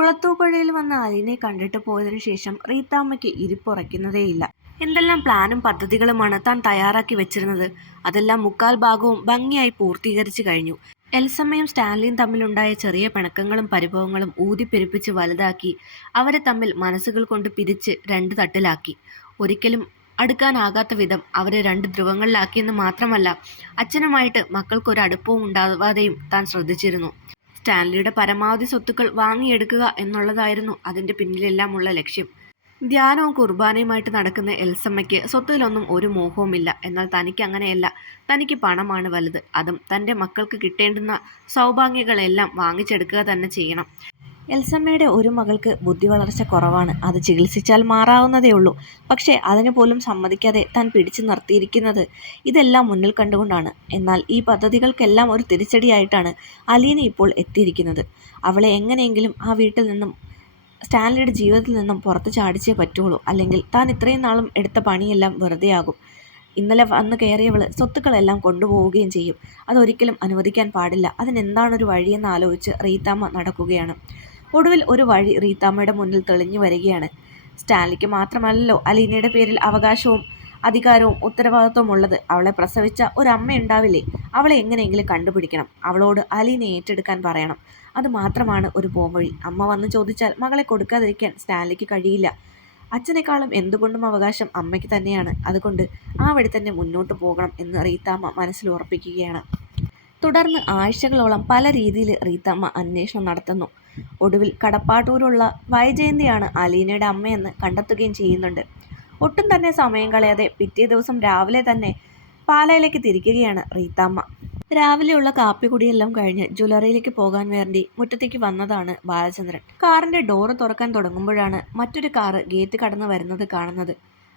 കുളത്തൂപ്പുഴയിൽ വന്ന അലീനെ കണ്ടിട്ട് പോയതിനു ശേഷം റീത്താമ്മയ്ക്ക് ഇരിപ്പുറയ്ക്കുന്നതേയില്ല. എന്തെല്ലാം പ്ലാനും പദ്ധതികളുമാണ് താൻ തയ്യാറാക്കി വെച്ചിരുന്നത്. അതെല്ലാം മുക്കാൽ ഭാഗവും ഭംഗിയായി പൂർത്തീകരിച്ചു കഴിഞ്ഞു. എൽസമ്മയും സ്റ്റാൻലിയും തമ്മിലുണ്ടായ ചെറിയ പിണക്കങ്ങളും പരിഭവങ്ങളും ഊതിപ്പെരുപ്പിച്ച് വലുതാക്കി അവരെ തമ്മിൽ മനസ്സുകൾ കൊണ്ട് പിരിച്ച് രണ്ട് തട്ടിലാക്കി. ഒരിക്കലും അടുക്കാനാകാത്ത വിധം അവരെ രണ്ട് ധ്രുവങ്ങളിലാക്കിയെന്ന് മാത്രമല്ല, അച്ഛനുമായിട്ട് മക്കൾക്കൊരടുപ്പവും ഉണ്ടാവാതെയും താൻ ശ്രദ്ധിച്ചിരുന്നു. സ്റ്റാൻലിയുടെ പരമാവധി സ്വത്തുക്കൾ വാങ്ങിയെടുക്കുക എന്നുള്ളതായിരുന്നു അതിൻ്റെ പിന്നിലെല്ലാമുള്ള ലക്ഷ്യം. ധ്യാനവും കുർബാനയുമായിട്ട് നടക്കുന്ന എൽസമ്മയ്ക്ക് സ്വത്തിലൊന്നും ഒരു മോഹവുമില്ല. എന്നാൽ തനിക്ക് അങ്ങനെയല്ല. തനിക്ക് പണമാണ് വലുത്. അതും തൻ്റെ മക്കൾക്ക് കിട്ടേണ്ടുന്ന സൗഭാഗ്യങ്ങളെല്ലാം വാങ്ങിച്ചെടുക്കുക തന്നെ ചെയ്യണം. എൽസമ്മയുടെ ഒരു മകൾക്ക് ബുദ്ധി വളർച്ച കുറവാണ്. അത് ചികിത്സിച്ചാൽ മാറാവുന്നതേ ഉള്ളൂ. പക്ഷേ അതിന് പോലും സമ്മതിക്കാതെ താൻ പിടിച്ചു നിർത്തിയിരിക്കുന്നത് ഇതെല്ലാം മുന്നിൽ കണ്ടുകൊണ്ടാണ്. എന്നാൽ ഈ പദ്ധതികൾക്കെല്ലാം ഒരു തിരിച്ചടിയായിട്ടാണ് അലീന ഇപ്പോൾ എത്തിയിരിക്കുന്നത്. അവളെ എങ്ങനെയെങ്കിലും ആ വീട്ടിൽ നിന്നും, സ്റ്റാൻലിയുടെ ജീവിതത്തിൽ നിന്നും പുറത്ത് ചാടിച്ചേ പറ്റുള്ളൂ. അല്ലെങ്കിൽ താൻ ഇത്രയും നാളും എടുത്ത പണിയെല്ലാം വെറുതെയാകും. ഇന്നലെ വന്ന് കയറിയവൾ സ്വത്തുക്കളെല്ലാം കൊണ്ടുപോവുകയും ചെയ്യും. അതൊരിക്കലും അനുവദിക്കാൻ പാടില്ല. അതിനെന്താണൊരു വഴിയെന്ന് ആലോചിച്ച് റീത്താമ്മ നടക്കുകയാണ്. ഒടുവിൽ ഒരു വഴി റീത്താമ്മയുടെ മുന്നിൽ തെളിഞ്ഞു വരികയാണ്. സ്റ്റാൻലിക്ക് മാത്രമല്ലല്ലോ അലീനയുടെ പേരിൽ അവകാശവും അധികാരവും ഉത്തരവാദിത്വവും ഉള്ളത്. അവളെ പ്രസവിച്ച ഒരമ്മയുണ്ടാവില്ലേ? അവളെ എങ്ങനെയെങ്കിലും കണ്ടുപിടിക്കണം. അവളോട് അലീനെ ഏറ്റെടുക്കാൻ പറയണം. അത് മാത്രമാണ് ഒരു പോംവഴി. അമ്മ വന്ന് ചോദിച്ചാൽ മകളെ കൊടുക്കാതിരിക്കാൻ സ്റ്റാൻലിക്ക് കഴിയില്ല. അച്ഛനേക്കാളും എന്തുകൊണ്ടും അവകാശം അമ്മയ്ക്ക് തന്നെയാണ്. അതുകൊണ്ട് ആ വഴി തന്നെ മുന്നോട്ട് പോകണം എന്ന് റീത്താമ്മ മനസ്സിൽ ഉറപ്പിക്കുകയാണ്. തുടർന്ന് ആഴ്ചകളോളം പല രീതിയിൽ റീത്താമ്മ അന്വേഷണം നടത്തുന്നു. ഒടുവിൽ കടപ്പാട്ടൂരുള്ള വൈജയന്തിയാണ് അലീനയുടെ അമ്മയെന്ന് കണ്ടെത്തുകയും ചെയ്യുന്നുണ്ട്. ഒട്ടും തന്നെ സമയം കളയാതെ പിറ്റേ ദിവസം രാവിലെ തന്നെ പാലയിലേക്ക് തിരിക്കുകയാണ് റീത്താമ്മ. രാവിലെയുള്ള കാപ്പിക്കുടിയെല്ലാം കഴിഞ്ഞ് ജ്വല്ലറിയിലേക്ക് പോകാൻ വേണ്ടി മുറ്റത്തേക്ക് വന്നതാണ് ബാലചന്ദ്രൻ. കാറിന്റെ ഡോറ് തുറക്കാൻ തുടങ്ങുമ്പോഴാണ് മറ്റൊരു കാറ് ഗേറ്റ് കടന്ന് വരുന്നത് കാണുന്നത്.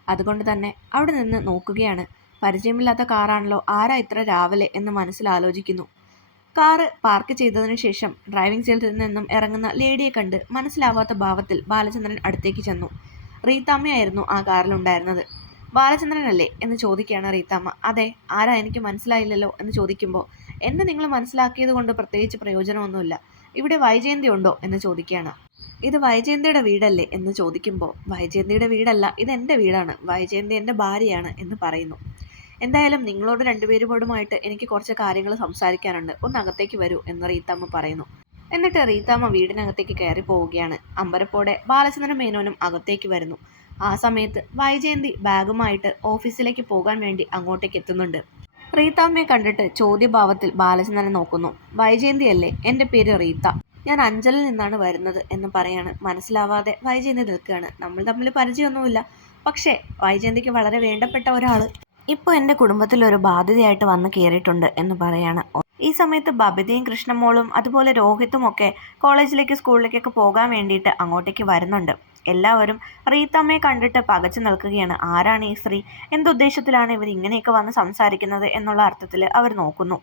അതുകൊണ്ട് തന്നെ അവിടെ നിന്ന് നോക്കുകയാണ്. പരിചയമില്ലാത്ത കാറാണല്ലോ, ആരാ ഇത്ര രാവിലെ എന്ന് മനസ്സിലാലോചിക്കുന്നു. കാറ് പാർക്ക് ചെയ്തതിനു ശേഷം ഡ്രൈവിംഗ് സീറ്റിൽ നിന്നും ഇറങ്ങുന്ന ലേഡിയെ കണ്ട് മനസ്സിലാവാത്ത ഭാവത്തിൽ ബാലചന്ദ്രൻ അടുത്തേക്ക് ചെന്നു. റീത്താമ്മയായിരുന്നു ആ കാറിലുണ്ടായിരുന്നത്. ബാലചന്ദ്രനല്ലേ എന്ന് ചോദിക്കുകയാണ് റീത്താമ്മ. അതെ, ആരാ എനിക്ക് മനസ്സിലായില്ലല്ലോ എന്ന് ചോദിക്കുമ്പോൾ, എന്നെ നിങ്ങൾ മനസ്സിലാക്കിയത് കൊണ്ട് പ്രത്യേകിച്ച് പ്രയോജനമൊന്നുമില്ല. ഇവിടെ വൈജയന്തി ഉണ്ടോ എന്ന് ചോദിക്കുകയാണ്. ഇത് വൈജയന്തിയുടെ വീടല്ലേ എന്ന് ചോദിക്കുമ്പോൾ, വൈജയന്തിയുടെ വീടല്ല, ഇതെൻ്റെ വീടാണ്. വൈജയന്തി എൻ്റെ ഭാര്യയാണ് എന്ന് പറയുന്നു. എന്തായാലും നിങ്ങളോട് രണ്ടുപേരുമായിട്ട് എനിക്ക് കുറച്ച് കാര്യങ്ങൾ സംസാരിക്കാനുണ്ട്. ഒന്ന് അകത്തേക്ക് വരൂ എന്ന് റീത്താമ്മ പറയുന്നു. എന്നിട്ട് റീത്താമ്മ വീടിനകത്തേക്ക് കയറി പോവുകയാണ്. അമ്പരപ്പോടെ ബാലചന്ദ്രൻ മേനോനും അകത്തേക്ക് വരുന്നു. ആ സമയത്ത് വൈജയന്തി ബാഗുമായിട്ട് ഓഫീസിലേക്ക് പോകാൻ വേണ്ടി അങ്ങോട്ടേക്ക് എത്തുന്നുണ്ട്. റീത്താമ്മയെ കണ്ടിട്ട് ചോദ്യഭാവത്തിൽ ബാലചന്ദ്രനെ നോക്കുന്നു. വൈജയന്തി അല്ലേ? എൻ്റെ പേര് റീത്ത. ഞാൻ അഞ്ചലിൽ നിന്നാണ് വരുന്നത് എന്ന് പറയാണ്. മനസ്സിലാവാതെ വൈജയന്തി നിൽക്കുകയാണ്. നമ്മൾ തമ്മിൽ പരിചയമൊന്നുമില്ല. പക്ഷേ വൈജയന്തിക്ക് വളരെ വേണ്ടപ്പെട്ട ഒരാൾ ഇപ്പോൾ എൻ്റെ കുടുംബത്തിലൊരു ബാധ്യതയായിട്ട് വന്ന് കയറിയിട്ടുണ്ട് എന്ന് പറയാണ്. ഈ സമയത്ത് ബബിതയും കൃഷ്ണമോളും അതുപോലെ രോഹിത്തും ഒക്കെ കോളേജിലേക്ക് സ്കൂളിലേക്കൊക്കെ പോകാൻ വേണ്ടിയിട്ട് അങ്ങോട്ടേക്ക് വരുന്നുണ്ട്. എല്ലാവരും റീത്തമ്മയെ കണ്ടിട്ട് പകച്ചു നിൽക്കുകയാണ്. ആരാണ് ഈ സ്ത്രീ? എന്തുദ്ദേശത്തിലാണ് ഇവർ ഇങ്ങനെയൊക്കെ വന്ന് സംസാരിക്കുന്നത് എന്നുള്ള അർത്ഥത്തിൽ അവർ നോക്കുന്നു.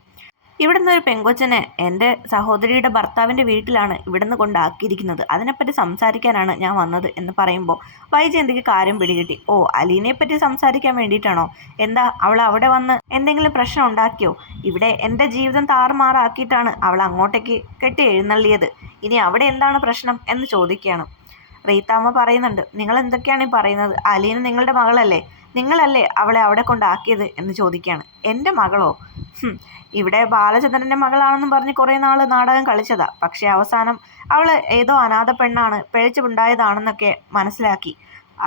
ഇവിടുന്ന് ഒരു പെങ്കൊച്ചനെ എൻ്റെ സഹോദരിയുടെ ഭർത്താവിൻ്റെ വീട്ടിലാണ് ഇവിടുന്ന് കൊണ്ടാക്കിയിരിക്കുന്നത്. അതിനെപ്പറ്റി സംസാരിക്കാനാണ് ഞാൻ വന്നത് എന്ന് പറയുമ്പോൾ വൈജയന്തിക്ക് കാര്യം പിടികിട്ടി. ഓ, അലീനയെ പറ്റി സംസാരിക്കാൻ വേണ്ടിയിട്ടാണോ? എന്താ അവൾ അവിടെ വന്ന് എന്തെങ്കിലും പ്രശ്നം ഉണ്ടാക്കിയോ? ഇവിടെ എൻ്റെ ജീവിതം താറുമാറാക്കിയിട്ടാണ് അവൾ അങ്ങോട്ടേക്ക് കെട്ടി എഴുന്നള്ളിയത്. ഇനി അവിടെ എന്താണ് പ്രശ്നം എന്ന് ചോദിക്കുകയാണ്. റീത്താമ്മ പറയുന്നുണ്ട്, നിങ്ങൾ എന്തൊക്കെയാണ് ഈ പറയുന്നത്? അലീന നിങ്ങളുടെ മകളല്ലേ? നിങ്ങളല്ലേ അവളെ അവിടെ കൊണ്ടാക്കിയത് എന്ന് ചോദിക്കുകയാണ്. എൻ്റെ മകളോ? ഇവിടെ ബാലചന്ദ്രൻ്റെ മകളാണെന്നും പറഞ്ഞ് കുറേ നാൾ നാടകം കളിച്ചതാ. പക്ഷേ അവസാനം അവൾ ഏതോ അനാഥ പെണ്ണാണ്, പിഴച്ചുണ്ടായതാണെന്നൊക്കെ മനസ്സിലാക്കി.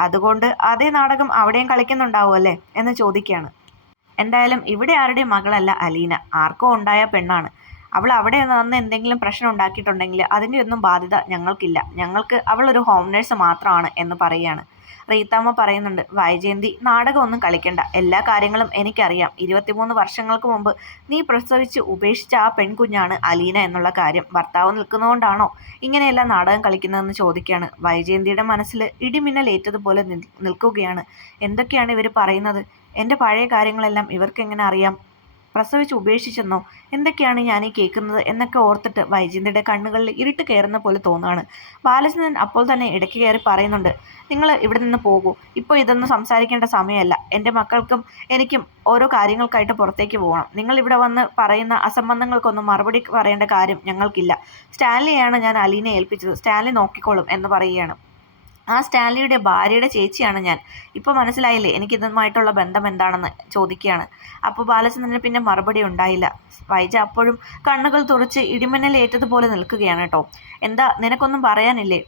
അതുകൊണ്ട് അതേ നാടകം അവിടെയും കളിക്കുന്നുണ്ടാവുമല്ലേ എന്ന് ചോദിക്കുകയാണ്. എന്തായാലും ഇവിടെ ആരുടെയും മകളല്ല അലീന, ആർക്കോ ഉണ്ടായ പെണ്ണാണ്. അവൾ അവിടെ വന്ന് എന്തെങ്കിലും പ്രശ്നം ഉണ്ടാക്കിയിട്ടുണ്ടെങ്കിൽ അതിൻ്റെ ഒന്നും ബാധ്യത ഞങ്ങൾക്കില്ല. ഞങ്ങൾക്ക് അവളൊരു ഹോം നേഴ്സ് മാത്രമാണ് എന്ന് പറയുകയാണ്. റീത്താമ്മ പറയുന്നുണ്ട്, വൈജയന്തി നാടകമൊന്നും കളിക്കണ്ട. എല്ലാ കാര്യങ്ങളും എനിക്കറിയാം. 23 വർഷങ്ങൾക്ക് മുമ്പ് നീ പ്രസവിച്ച് ഉപേക്ഷിച്ച ആ പെൺകുഞ്ഞാണ് അലീന എന്നുള്ള കാര്യം ഭർത്താവ് നിൽക്കുന്നതുകൊണ്ടാണോ ഇങ്ങനെയെല്ലാം നാടകം കളിക്കുന്നതെന്ന് ചോദിക്കുകയാണ്. വൈജയന്തിയുടെ മനസ്സിൽ ഇടിമിന്നലേറ്റതുപോലെ നിൽക്കുകയാണ്. എന്തൊക്കെയാണ് ഇവർ പറയുന്നത്? എൻ്റെ പഴയ കാര്യങ്ങളെല്ലാം ഇവർക്ക് എങ്ങനെ അറിയാം? പ്രസവിച്ച് ഉപേക്ഷിച്ചെന്നോ? എന്തൊക്കെയാണ് ഞാൻ ഈ കേൾക്കുന്നത് എന്നൊക്കെ ഓർത്തിട്ട് വൈജയന്തിയുടെ കണ്ണുകളിൽ ഇരുട്ട് കയറുന്ന പോലെ തോന്നുകയാണ്. ബാലചന്ദ്രൻ അപ്പോൾ തന്നെ ഇടയ്ക്ക് കയറി പറയുന്നുണ്ട്, നിങ്ങൾ ഇവിടെ നിന്ന് പോകൂ, ഇപ്പോൾ ഇതൊന്നും സംസാരിക്കേണ്ട സമയമല്ല. എൻ്റെ മക്കൾക്കും എനിക്കും ഓരോ കാര്യങ്ങൾക്കായിട്ട് പുറത്തേക്ക് പോകണം. നിങ്ങൾ ഇവിടെ വന്ന് പറയുന്ന അസംബന്ധങ്ങൾക്കൊന്നും മറുപടി പറയേണ്ട കാര്യം ഞങ്ങൾക്കില്ല. സ്റ്റാൻലിയെയാണ് ഞാൻ അലീനെ ഏൽപ്പിച്ചത്, സ്റ്റാൻലി നോക്കിക്കോളും എന്ന് പറയുകയാണ്. ആ സ്റ്റാൻലിയുടെ ഭാര്യയുടെ ചേച്ചിയാണ് ഞാൻ. ഇപ്പോൾ മനസ്സിലായില്ലേ എനിക്ക് ഇതുമായിട്ടുള്ള ബന്ധം എന്താണെന്ന് ചോദിക്കുകയാണ്. അപ്പോൾ ബാലചന്ദ്രന് പിന്നെ മറുപടി ഉണ്ടായില്ല. വൈജ അപ്പോഴും കണ്ണുകൾ തുറച്ച് ഇടിമിന്നലേറ്റതുപോലെ നിൽക്കുകയാണ് കേട്ടോ. എന്താ, നിനക്കൊന്നും പറയാനില്ലേ?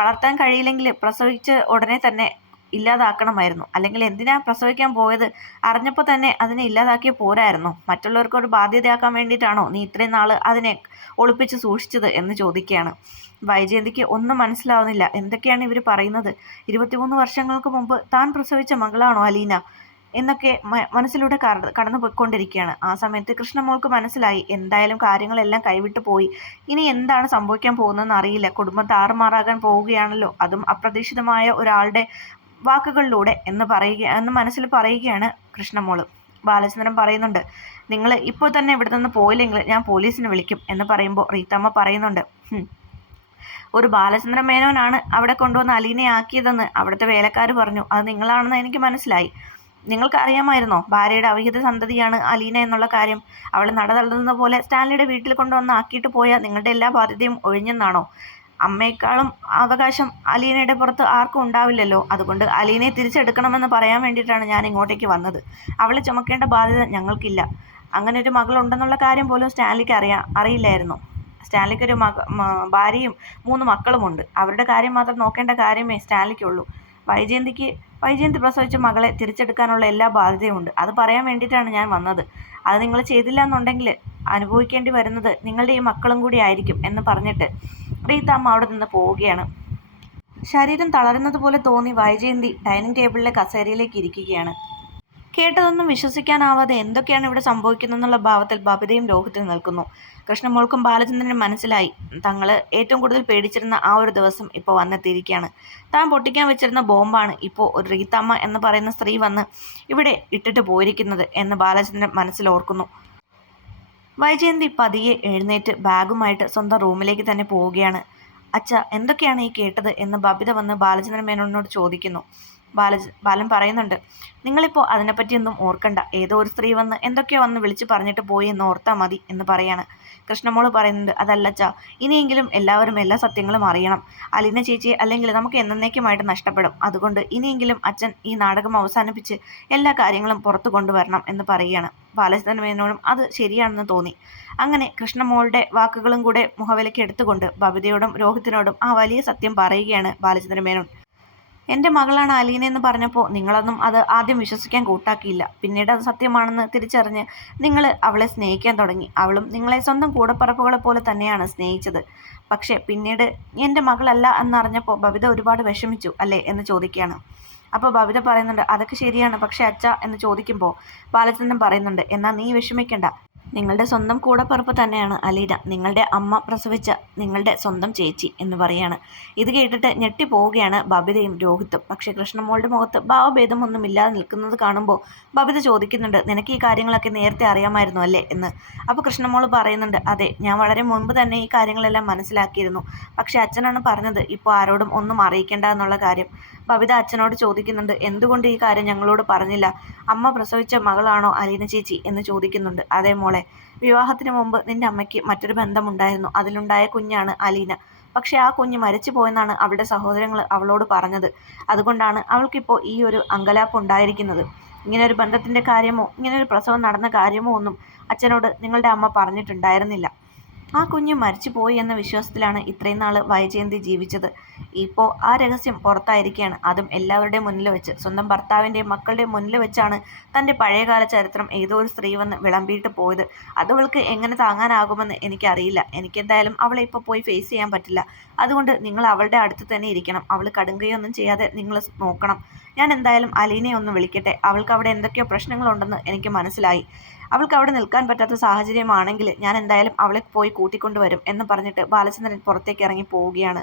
വളർത്താൻ കഴിയില്ലെങ്കിൽ പ്രസവിച്ച് ഉടനെ തന്നെ ഇല്ലാതാക്കണമായിരുന്നു. അല്ലെങ്കിൽ എന്തിനാ പ്രസവിക്കാൻ പോയത്? അറിഞ്ഞപ്പോൾ തന്നെ അതിനെ ഇല്ലാതാക്കിയ പോരായിരുന്നു. മറ്റുള്ളവർക്കൊരു ബാധ്യതയാക്കാൻ വേണ്ടിയിട്ടാണോ നീ ഇത്രയും നാൾ അതിനെ ഒളിപ്പിച്ച് സൂക്ഷിച്ചത് എന്ന് ചോദിക്കുകയാണ്. വൈജയന്തിക്ക് ഒന്നും മനസ്സിലാവുന്നില്ല. എന്തൊക്കെയാണ് ഇവർ പറയുന്നത്? 23 വർഷങ്ങൾക്ക് മുമ്പ് താൻ പ്രസവിച്ച മകളാണോ അലീന എന്നൊക്കെ മനസ്സിലൂടെ കടന്നു പോയിക്കൊണ്ടിരിക്കുകയാണ്. ആ സമയത്ത് കൃഷ്ണമോൾക്ക് മനസ്സിലായി, എന്തായാലും കാര്യങ്ങളെല്ലാം കൈവിട്ടു പോയി. ഇനി എന്താണ് സംഭവിക്കാൻ പോകുന്നതെന്ന് അറിയില്ല. കുടുംബം താറുമാറാകാൻ പോവുകയാണല്ലോ, അതും അപ്രതീക്ഷിതമായ ഒരാളുടെ വാക്കുകളിലൂടെ എന്ന് മനസ്സിൽ പറയുകയാണ് കൃഷ്ണമോള്. ബാലചന്ദ്രൻ പറയുന്നുണ്ട്, നിങ്ങൾ ഇപ്പോൾ തന്നെ ഇവിടെ നിന്ന് പോയില്ലെങ്കിൽ ഞാൻ പോലീസിനെ വിളിക്കും എന്ന് പറയുമ്പോൾ റീത്തമ്മ പറയുന്നുണ്ട്, ഒരു ബാലചന്ദ്രൻ മേനോനാണ് അവിടെ കൊണ്ടുവന്ന് അലീനെ ആക്കിയതെന്ന് അവിടുത്തെ വേലക്കാർ പറഞ്ഞു. അത് നിങ്ങളാണെന്ന് എനിക്ക് മനസ്സിലായി. നിങ്ങൾക്ക് അറിയാമായിരുന്നോ ഭാര്യയുടെ അവിഹിത സന്തതിയാണ് അലീന എന്നുള്ള കാര്യം? അവൾ നടതള്ളുന്ന പോലെ സ്റ്റാൻലിയുടെ വീട്ടിൽ കൊണ്ടുവന്ന് ആക്കിയിട്ട് പോയാൽ നിങ്ങളുടെ എല്ലാ ബാധ്യതയും ഒഴിഞ്ഞെന്നാണോ? അമ്മയെക്കാളും അവകാശം അലീനയുടെ പുറത്ത് ആർക്കും ഉണ്ടാവില്ലല്ലോ. അതുകൊണ്ട് അലീനയെ തിരിച്ചെടുക്കണമെന്ന് പറയാൻ വേണ്ടിയിട്ടാണ് ഞാൻ ഇങ്ങോട്ടേക്ക് വന്നത്. അവളെ ചുമക്കേണ്ട ബാധ്യത ഞങ്ങൾക്കില്ല. അങ്ങനെ ഒരു മകളുണ്ടെന്നുള്ള കാര്യം പോലും സ്റ്റാൻലിക്ക് അറിയില്ലായിരുന്നു. സ്റ്റാൻലിക്ക് ഒരു ഭാര്യയും 3 മക്കളുമുണ്ട്. അവരുടെ കാര്യം മാത്രം നോക്കേണ്ട കാര്യമേ സ്റ്റാൻലിക്കുള്ളൂ. വൈജയന്തി പ്രസവിച്ച മകളെ തിരിച്ചെടുക്കാനുള്ള എല്ലാ ബാധ്യതയും ഉണ്ട്. അത് പറയാൻ വേണ്ടിയിട്ടാണ് ഞാൻ വന്നത്. അത് നിങ്ങൾ ചെയ്തില്ല എന്നുണ്ടെങ്കിൽ അനുഭവിക്കേണ്ടി വരുന്നത് നിങ്ങളുടെ ഈ മക്കളും കൂടി ആയിരിക്കും എന്ന് പറഞ്ഞിട്ട് റീത്തമ്മ അവിടെ നിന്ന് പോവുകയാണ്. ശരീരം തളരുന്നത് പോലെ തോന്നി വൈജയന്തി ഡൈനിങ് ടേബിളിലെ കസേരയിലേക്ക് ഇരിക്കുകയാണ്. കേട്ടതൊന്നും വിശ്വസിക്കാനാവാതെ എന്തൊക്കെയാണ് ഇവിടെ സംഭവിക്കുന്നതെന്നുള്ള ഭാവത്തിൽ ബബിതയും രോഹിത്തും നിൽക്കുന്നു. കൃഷ്ണമോൾക്കും ബാലചന്ദ്രനും മനസ്സിലായി, തങ്ങൾ ഏറ്റവും കൂടുതൽ പേടിച്ചിരുന്ന ആ ഒരു ദിവസം ഇപ്പോൾ വന്നെത്തിയിരിക്കുകയാണ്. താൻ പൊട്ടിക്കാൻ വെച്ചിരുന്ന ബോംബാണ് ഇപ്പോൾ ഒരു റീത്തമ്മ എന്ന് പറയുന്ന സ്ത്രീ വന്ന് ഇവിടെ ഇട്ടിട്ട് പോയിരിക്കുന്നത് എന്ന് ബാലചന്ദ്രൻ മനസ്സിലോർക്കുന്നു. വൈജയന്തി പതിയെ എഴുന്നേറ്റ് ബാഗുമായിട്ട് സ്വന്തം റൂമിലേക്ക് തന്നെ പോവുകയാണ്. അച്ഛ, എന്തൊക്കെയാണ് ഈ കേട്ടത് എന്ന് ബബിത വന്ന് ബാലചന്ദ്രൻ മേനോനോട് ചോദിക്കുന്നു. ബാലൻ പറയുന്നുണ്ട്, നിങ്ങളിപ്പോൾ അതിനെപ്പറ്റിയൊന്നും ഓർക്കണ്ട. ഏതോ ഒരു സ്ത്രീ വന്ന് എന്തൊക്കെയോ വന്ന് വിളിച്ച് പറഞ്ഞിട്ട് പോയി എന്ന് ഓർത്താൽ മതി എന്ന് പറയാണ്. കൃഷ്ണമോള് പറയുന്നുണ്ട്, അതല്ലച്ചാ, ഇനിയെങ്കിലും എല്ലാവരും എല്ലാ സത്യങ്ങളും അറിയണം. അലീന ചേച്ചിയെ അല്ലെങ്കിൽ നമുക്ക് എന്നേക്കുമായിട്ട് നഷ്ടപ്പെടും. അതുകൊണ്ട് ഇനിയെങ്കിലും അച്ഛൻ ഈ നാടകം അവസാനിപ്പിച്ച് എല്ലാ കാര്യങ്ങളും പുറത്തു കൊണ്ടുവരണം എന്ന് പറയുകയാണ്. ബാലചന്ദ്രൻ മേനോനും അത് ശരിയാണെന്ന് തോന്നി. അങ്ങനെ കൃഷ്ണമോളുടെ വാക്കുകളും കൂടെ മുഖവിലയ്ക്ക് എടുത്തുകൊണ്ട് ബബിതയോടും രോഹിത്തിനോടും ആ വലിയ സത്യം പറയുകയാണ് ബാലചന്ദ്രൻ മേനോൻ. എൻ്റെ മകളാണ് അലീന എന്ന് പറഞ്ഞപ്പോൾ നിങ്ങളൊന്നും അത് ആദ്യം വിശ്വസിക്കാൻ കൂട്ടാക്കിയില്ല. പിന്നീട് അത് സത്യമാണെന്ന് തിരിച്ചറിഞ്ഞ് നിങ്ങൾ അവളെ സ്നേഹിക്കാൻ തുടങ്ങി. അവളും നിങ്ങളെ സ്വന്തം കൂടപ്പറപ്പുകളെ പോലെ തന്നെയാണ് സ്നേഹിച്ചത്. പക്ഷേ പിന്നീട് എൻ്റെ മകളല്ല എന്നറിഞ്ഞപ്പോൾ ബബിത ഒരുപാട് വിഷമിച്ചു അല്ലേ എന്ന് ചോദിക്കുകയാണ്. അപ്പോൾ ബബിത പറയുന്നുണ്ട്, അതൊക്കെ ശരിയാണ്, പക്ഷേ അച്ഛ എന്ന് ചോദിക്കുമ്പോൾ ബാലചന്ദ്രൻ പറയുന്നുണ്ട്, എന്നാൽ നീ വിഷമിക്കണ്ട. നിങ്ങളുടെ സ്വന്തം കൂടപ്പിറപ്പ് തന്നെയാണ് അലീന, നിങ്ങളുടെ അമ്മ പ്രസവിച്ച നിങ്ങളുടെ സ്വന്തം ചേച്ചി എന്ന് പറയാണ്. ഇത് കേട്ടിട്ട് ഞെട്ടിപ്പോവുകയാണ് ബബിതയും രോഹിത്തും. പക്ഷേ കൃഷ്ണമോളുടെ മുഖത്ത് ഭാവഭേദമൊന്നും ഇല്ലാതെ നിൽക്കുന്നത് കാണുമ്പോൾ ബബിത ചോദിക്കുന്നുണ്ട്, നിനക്ക് ഈ കാര്യങ്ങളൊക്കെ നേരത്തെ അറിയാമായിരുന്നു അല്ലേ എന്ന്. അപ്പോൾ കൃഷ്ണമോൾ പറയുന്നുണ്ട്, അതെ, ഞാൻ വളരെ മുൻപ് തന്നെ ഈ കാര്യങ്ങളെല്ലാം മനസ്സിലാക്കിയിരുന്നു. പക്ഷേ അച്ഛനാണ് പറഞ്ഞത് ഇപ്പോൾ ആരോടും ഒന്നും അറിയിക്കേണ്ട എന്നുള്ള കാര്യം. ബബിത അച്ഛനോട് ചോദിക്കുന്നുണ്ട്, എന്തുകൊണ്ട് ഈ കാര്യം ഞങ്ങളോട് പറഞ്ഞില്ല? അമ്മ പ്രസവിച്ച മകളാണോ അലീന ചേച്ചി എന്ന് ചോദിക്കുന്നുണ്ട്. അതേ മോളെ, വിവാഹത്തിന് മുമ്പ് നിന്റെ അമ്മയ്ക്ക് മറ്റൊരു ബന്ധമുണ്ടായിരുന്നു. അതിലുണ്ടായ കുഞ്ഞാണ് അലീന. പക്ഷെ ആ കുഞ്ഞ് മരിച്ചു പോയെന്നാണ് അവളുടെ സഹോദരങ്ങൾ അവളോട് പറഞ്ഞത്. അതുകൊണ്ടാണ് അവൾക്കിപ്പോൾ ഈ ഒരു അങ്കലാപ്പ് ഉണ്ടായിരിക്കുന്നത്. ഇങ്ങനൊരു ബന്ധത്തിൻ്റെ കാര്യമോ ഇങ്ങനൊരു പ്രസവം നടന്ന കാര്യമോ ഒന്നും അച്ഛനോട് നിങ്ങളുടെ അമ്മ പറഞ്ഞിട്ടുണ്ടായിരുന്നില്ല. ആ കുഞ്ഞ് മരിച്ചു പോയി എന്ന വിശ്വാസത്തിലാണ് ഇത്രയും നാൾ വൈജയന്തി ജീവിച്ചത്. ഇപ്പോൾ ആ രഹസ്യം പുറത്തായിരിക്കുകയാണ്. അതും എല്ലാവരുടെയും മുന്നിൽ വെച്ച്, സ്വന്തം ഭർത്താവിൻ്റെയും മക്കളുടെയും മുന്നിൽ വെച്ചാണ് തൻ്റെ പഴയകാല ചരിത്രം ഏതോ ഒരു സ്ത്രീ വന്ന് വിളമ്പിയിട്ട് പോയത്. അതവൾക്ക് എങ്ങനെ താങ്ങാനാകുമെന്ന് എനിക്കറിയില്ല. എനിക്കെന്തായാലും അവളെ ഇപ്പോൾ പോയി ഫേസ് ചെയ്യാൻ പറ്റില്ല. അതുകൊണ്ട് നിങ്ങൾ അവളുടെ അടുത്ത് തന്നെ ഇരിക്കണം. അവൾ കടുങ്കയൊന്നും ചെയ്യാതെ നിങ്ങൾ നോക്കണം. ഞാൻ എന്തായാലും അലീനയെ ഒന്ന് വിളിക്കട്ടെ. അവൾക്ക് അവിടെ എന്തൊക്കെയോ പ്രശ്നങ്ങളുണ്ടെന്ന് എനിക്ക് മനസ്സിലായി. അവൾക്ക് അവിടെ നിൽക്കാൻ പറ്റാത്ത സാഹചര്യമാണെങ്കിൽ ഞാൻ എന്തായാലും അവളെ പോയി കൂട്ടിക്കൊണ്ടുവരും എന്ന് പറഞ്ഞിട്ട് ബാലചന്ദ്രൻ പുറത്തേക്ക് ഇറങ്ങി പോവുകയാണ്.